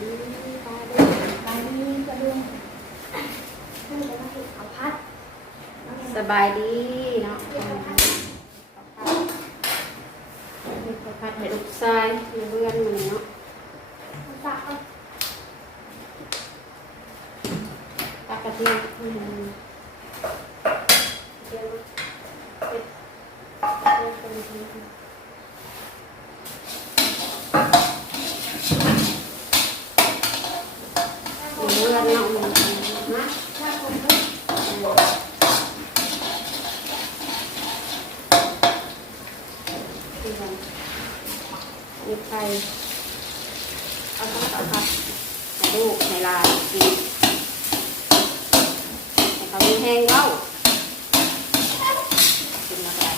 อืมปลาดุกปลานี้กระดุมนี่จะมาเห็เอาพัดสบายดีเนาะเอาพัดมีข้าพัดให้ลูกชายเพื่อนมันเนาะเอาปากเอาตักกระเทียมอืมกระเทียมเผ็ดเผ็ดเผ็ดเผ็ดมีเพื่ อนนาะมันนะหน้าคนด้วยมีไปเอาต้องตัดผัดให้ลูกให้หลานกินให้เขามีแห้งเล่ากินมาได้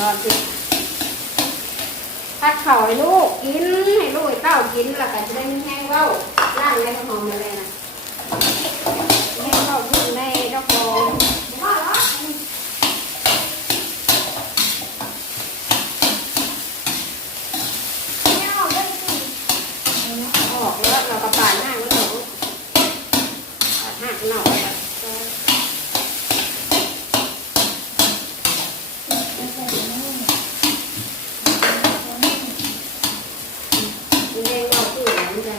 แอนสิพัดเข่าให้ลูกกินให้ลูกให้เต้ากินแล้วก็จะได้มีแห้งเว้าล่างในกระหอมมาเลยนะแห้งเว้าขึ้นในดอกโบ ว่าเหรอไม่เอาเลยสิ ออกแล้วเราก็ปาดห้างมันหนูปาดห้างหน่อยมีแห้งเว้าขึ้นแล้วมันจะ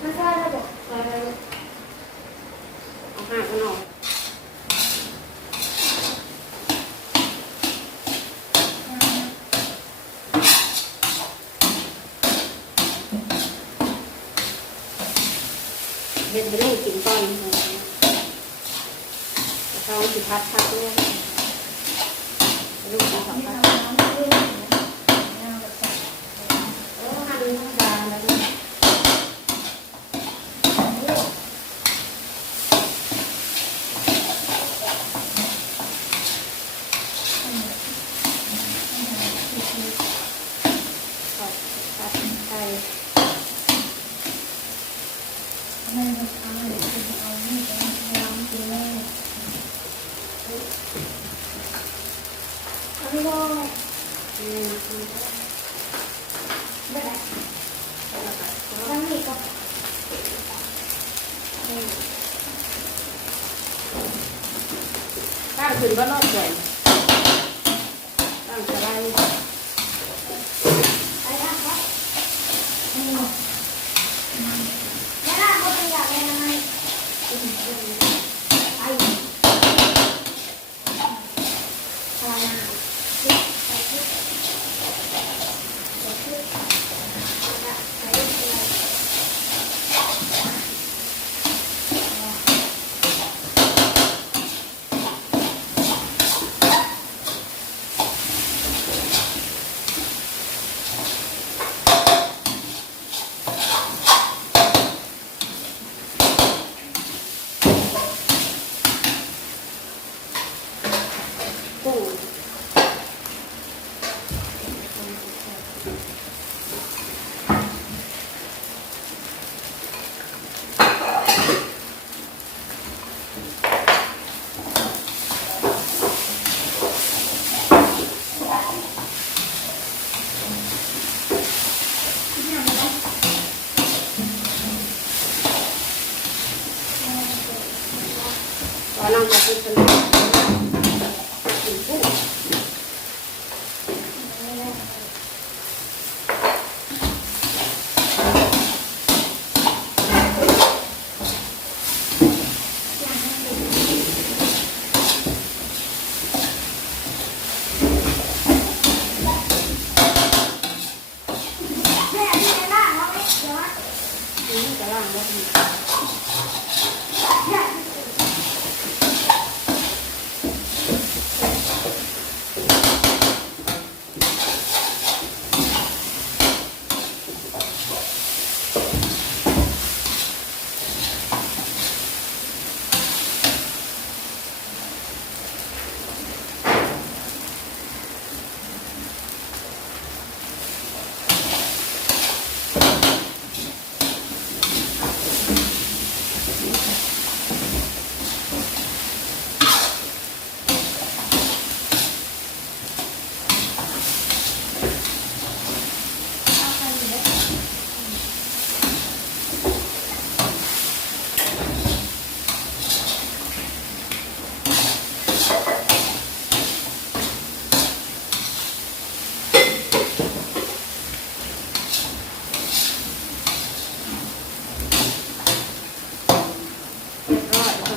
ไม่ใช่ระบบ เออเอาห้างมันออก เฮ็ดไปลูกกินก้อนเขาสิพัดพัดด้วยลูกสาวพัด ทำน้ำด้วยน้ำแบบใส่ เออหั่นธรรมดาแล้วนี่ ผัดผัดไก่ ไม่ต้องเ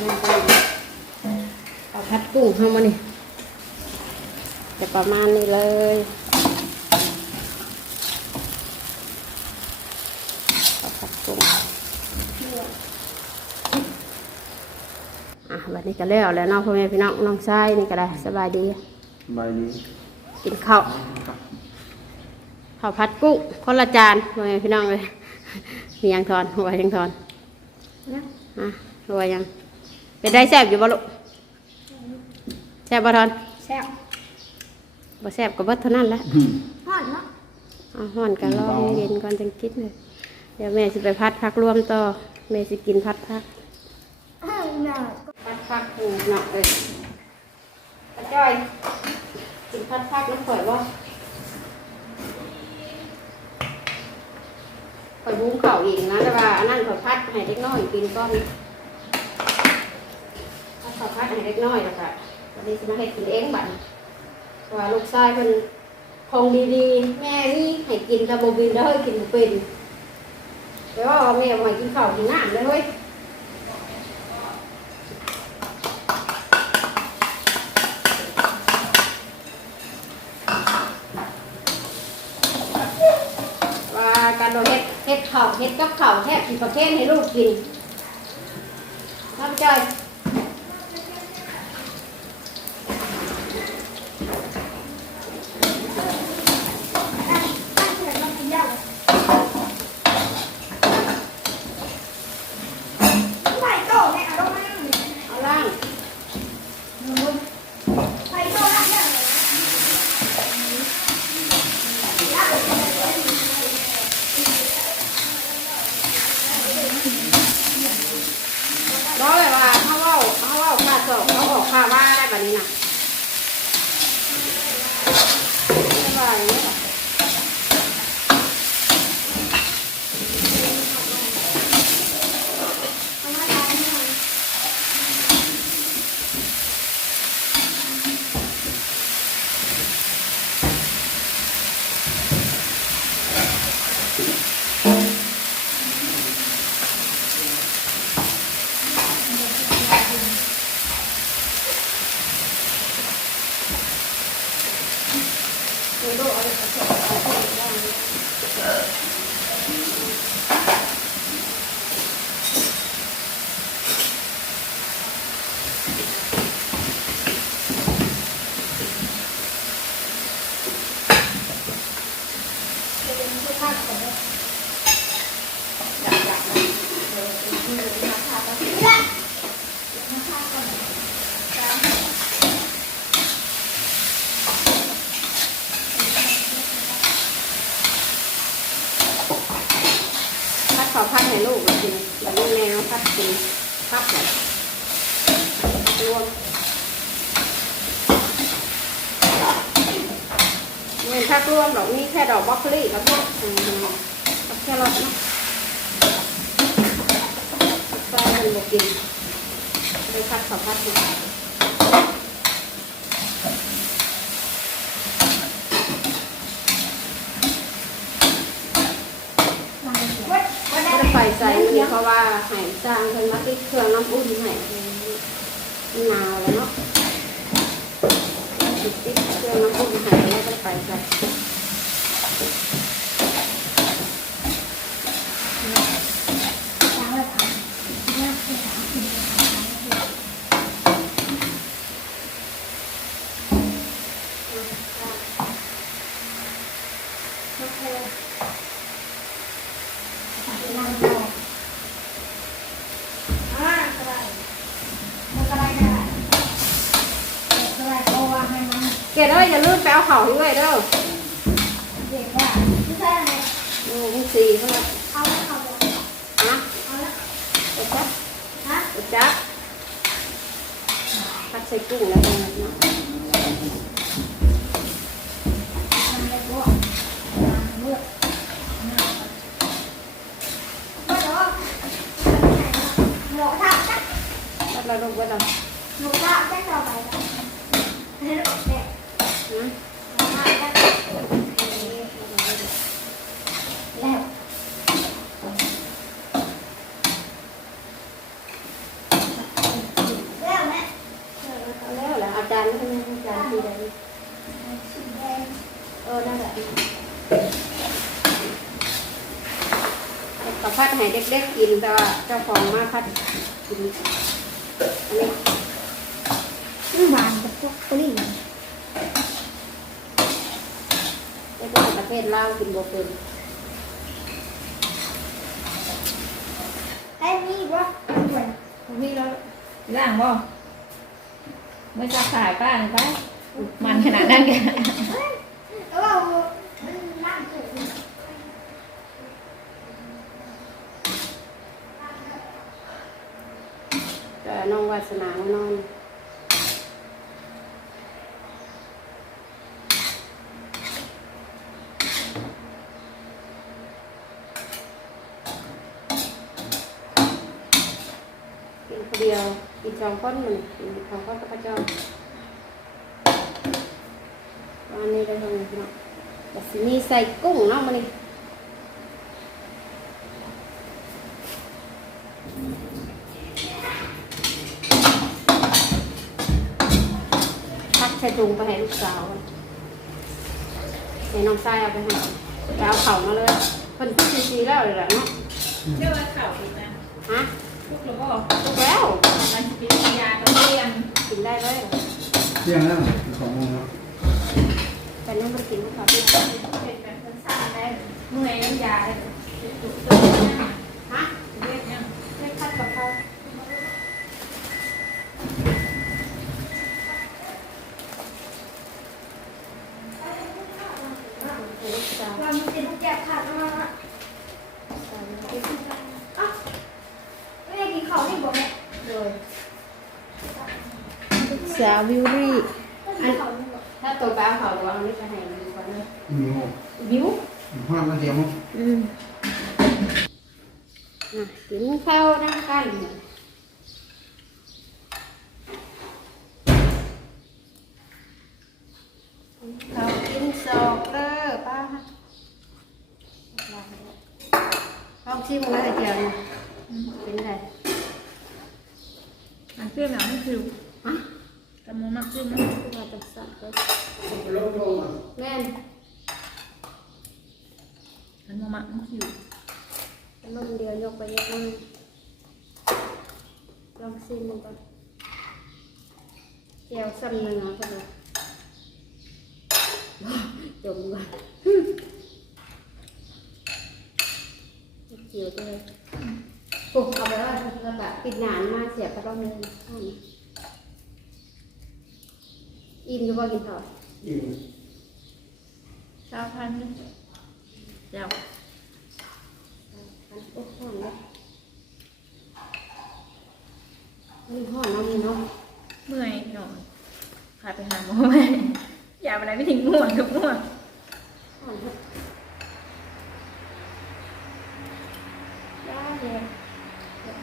เป็นตัวเอาพัดกุ้งเข้ามานี่จะประมาณนี้เลยเอาพัดกุ้งอะวันนี้ก็แล้วแล้วเน้องพ่อแม่พี่น้องน้องชายนี่ก็ได้สบายดีใบนี้กินข้าวข้าวพัดกุ้งคนละจานพ่อแม่พี่น้องเลยมียังทอนหัวยังทอนนะอะหัวยัง เป็นได้แซ่บอยู่บ่ลูกแซ่บบ่ทอนแซ่บบ่แซ่บก็เบิดเท่านั้นแหละฮอดเนาะเอาห่อนกันรอเย็นก่อนจังกินเลยเดี๋ยวแม่สิไปพัดพักรวมต่อแม่สิกินพัดพักอ้าวน่ะพัดพักหเนาะเอ้ยป้าจ้อยกินพัดพักน้ำข่อยบ่ข่อยบุ้งเข่าวอีกนะแต่ว่าอันนั้นข่อยพัดให้เด็กน้อยกินก้อนพัด ข่อยพัดให้เด็กน้อยแล้วก็วันนี้สิมาให้กินเองบัดนี้าะว่าลูกชายเพิ่นคงดีๆแม่นี่ให้กินแต่บ่บินแล้วเฮ้ยกินบ่เป็นแต่ว่าแม่บ่ให้กินข้าวกินน้ำเลยเฮ้ยว่าการเราเฮ็ดเฮ็ดข้าวเฮ็ดกับข้าวแทบสิประเคนให้ลูกกินน้ำจ้อย อะตั้งแต่เรากินยากไผ่โตแม่เอาลงมานั่งเลย เอาล่าง ไผ่โตนั่งได้เลยยากเลย ร้อยว่าเขาเว้าเขาเว้าค่าสาว่าได้แบบนี้นะสบายเลยค่ะคุณลูกเอาไปผสมเอาไปย่างอยากอยากนะเดี๋ยวคุณลูกมาทานแล้ว พัดขอพัดให้ ลูกมากินแบบแนวพัดกินพัดเลยรวมเงินพักรวมดอกนี้แค่ดอกบล็อกโคลี่กับพวกกับแค่รอทนะใส่มันบกินเลยพัดของพัดดูวัดวัด ได้ก็ไหมจะไปใส่มันเพราะว่าหายจางเพิ่นมาติดเครื่องน้ำอุ่นให้หนาวแล้วเนาะติดเครื่องน้ำอุ่นให้แล้วก็ไฟใส่ ล้าง เธอนั่งต่ออ่าสบายมันสบายได้สบายเพราะว่าให้มัน เดเอ้ยอย่าลืมไปเอาเข่าด้วยเด้อเด็กว่าไม่ใช่อะไรโอ้โหสี่เท่านั้นเอาแล้วเอาแล้วนะเอาแล้วไปจับฮะไปจับพัดใส่กุ้งแล้วเองเนาะทำอะไรกูเมื่อเมื่อเดี๋ยวหมูทอดจ้ะพัดเราลงไว้แล้วหมูทอดจ้ะต่อไปจ้ะให้ลูก แล้วแล้วแม่แล้วแหละอาจารย์ไม่ทำไมอาจารย์ที่ใดสีแดงเออนั่นแหละกับพัดให้เด็กๆกินแต่ว่าเจ้าของมาพัดกินอันนี้หวานกับพวกกลิ้ง เด็กในประเท ศลาวกินบ่เป็นไอ้นี่วะเหมือนมีแล้วล่างบ่ไม่จะขายป้าเลยป้ามันขนาดนั้นแกแล้วว่ามันนั่งถูกแต่น้องวาสนามานอนกินคนเดียวกินส องคนมันกินสองคนกับพระเจ้าวันนี้ได้ทำเนาะแต่สิมีใส่กุ้งเนาะมันนี่พักใส่ถุงไปให้ลูกสาวให้น้องชายเอาไปให้ไปเอาเข่ามาเลยเพิ่นพูดซีๆแล้วเลยแหละเนาะเรียกว่าข่าวอีกนะฮะ พวกเราก็ถูกแล้วมันกินยาตัวเรียนกินได้เลยเที่ยงแล้วสองโมงแล้วแต่ยังไม่ได้กินลูกค้าพี่เป็นแบบสั้นได้เมื่อยน้ำยาจุกตัวนะฮะ เรียกยัง ไม่คัดกับเขาให้ลูกสาว ว่ามันจะลูกแก้วขาดมากอะไม่ได้กินข้าวนี่บอกแม่ เลยสา ววิวรี่กินข้าวนี่บอกถ้าตัวแป้งเขาตัวนี้จะให้ดูก่อนเลยมีโมวิวห้ามมาเดียวมั้งอืมอะกินข้าวนะกันเขากินสอกเด้อป้าลองชิมเลยเจียวนี่เป็นไงมันเชื่อมแล้วไม่คือฮะ แต่มันมักขึ้นนะมาจากสัตว์ก็ลงลงอะแม่นมันมันมักมันคิวลมเดียวยกไปยกมาลองชิมมันก่อนเจียวซ้ำหนึ่งเอาไปเลยจมก่อนเจียวด้วยปุ๊บเอาไปว่าเราแบบปิดหนานมาเสียกระดองเงินอ่า อิ่มอยู่บ่กินข้าวอีกเช้าพันนึงเดี๋ยวอันโอ้ห้อนเลยนี่ห้อนเนาะนี่เนาะเมื่อยนอนพาไปหาหมอไหมอย่าไปไหนไม่ถึงง่วงกับง่วงห้อนเถอะได้เลยเดี๋ยว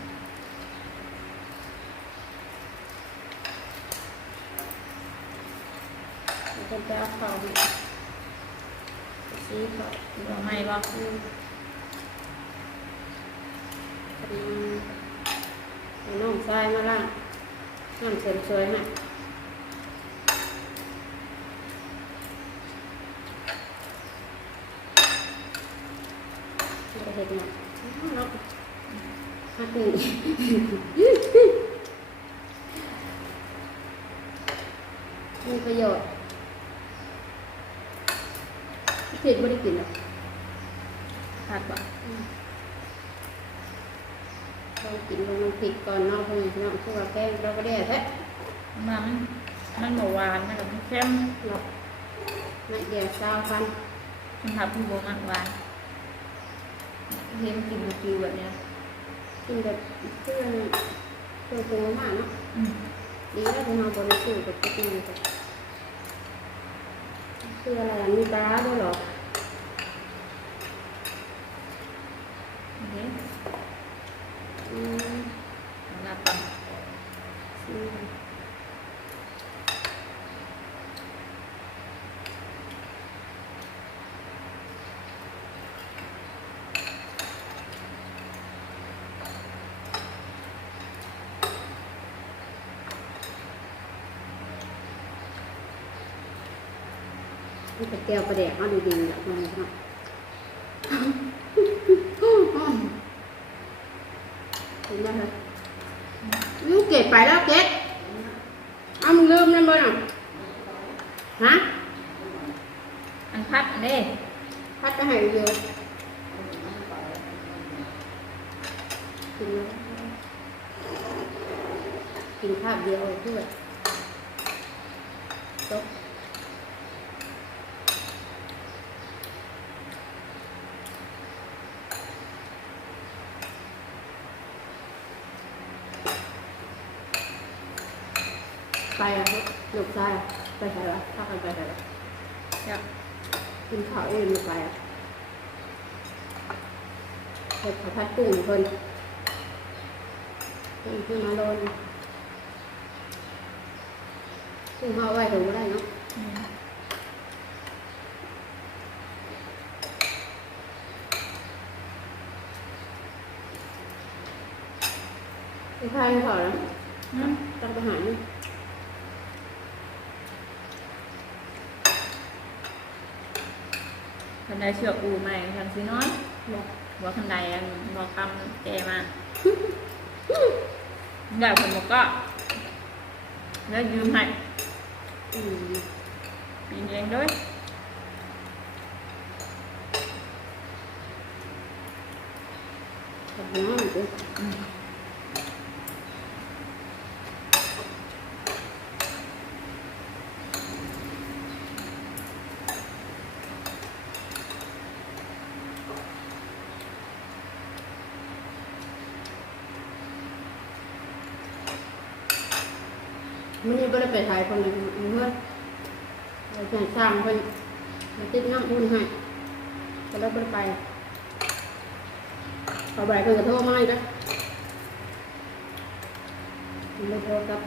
จะไปเอาข้าวมาไปซื้อข้าวดอกไม้บอกอืมเป็นเอาน้องทรายมาล่างน้ำเสริมสวยฮะเห็นเนาะเนาฮักหนึ่มีประโยชน์ ผิดไม่ได้กินหรอกผัดบ่เรากินลงน้ำพริกก่อนเนาะเพื่อนพี่น้องคือว่าแกงเราก็ได้แท้มามันมันบ่หวานนะครับมันเค็มหรอกนั่นเดียวเช้าพันมันทับผู้บ่มากหวานเฮ็ดกินกิวแบบเนี้ยกินแบบเพื่อนเพื่อนปรุงมากเนาะอืมดีแล้วที่เราบริสุทธิ์กับกินแบบคืออะไรอะมีปลาร้าด้วยเหรอ อันนี้ อืม สำหรับก่อน อืม นี่เป็นแก้วประแดกเอาดีๆแบบนี้เนาะ เห็นไหมคะลูกเก็บไปแล้วเก็บเอามึงลืมนั่นบ่น่ะฮะ อันพัดอันนี้ พัดไปให้เยอะกินกินข้าวเดียวเพื่อจบไปอะลูกชายไปใส่ละถ้ากันไปใส่ละเดี๋ย กินข้าวเองไม่ไปอะเห็ดผัดผัดกุ้งเพิ่นเพิ่นเพิ่นมาโดนกุ้งเขาเอาไว้ถึงก็ได้เนาะอืมไม่พายไม่พอแล้วอืมต้องไปหานี่ คันใดเชือกอูใหม่ทำสิน้อยบอกหัวคันใดอันบอกกำแจมาได้ผมบอกก็แล้วยืมให้อืมปีนเองด้วยกับน้ำด้วยอืมมันยั งไม่ได้ไปถ่ายคนเลยเพื่อนเราจะสร้างเพิ่อนมาติดน้ำอุ่นให้ก็เลยไม่ได้ไปเอาไปเพิ่นก็โทรมาอีกแล้วไม่โทรกับ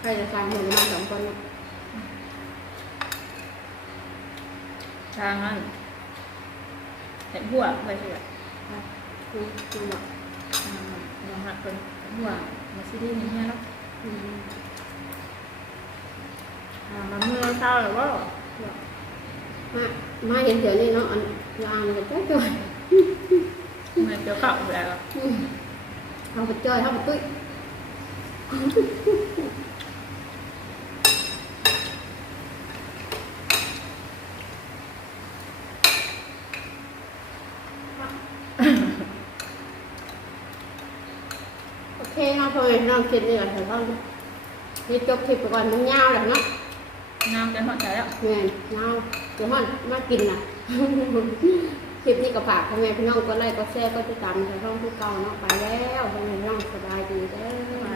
ใครจะสร้างเพิ่นมาสองคนเนี่ยทางนั้น เห็นหัวไปเถอะคือคือบบอืมองหักคนหัวมาซีดีนี่เนาะมาเมื่อเช้าหรือว่ามามาเห็นเดี๋ยวนี้เนาะอันยางมันก็จ้อยจ้อยเจอเกี่ยวกับแล้วเอาไปจ้อยเอาไปตุ้ยโอเคเนาะ พ่อแม่น้องคิดนี่แหละแต่ต้องนี่จบคลิปไปก่อนมันยาวแล้วเนาะน้ำจะหอดใจแล้วแม่นยาวเดี๋ยวมันมากินน่ะคลิปนี้ก็ฝากพ่อแม่พี่น้องก็ไลค์ก็แชร์ก็ติดตามช่องทุกเก่าเนาะไปแล้วพ่อแม่พี่น้องสบายดีเด้อไป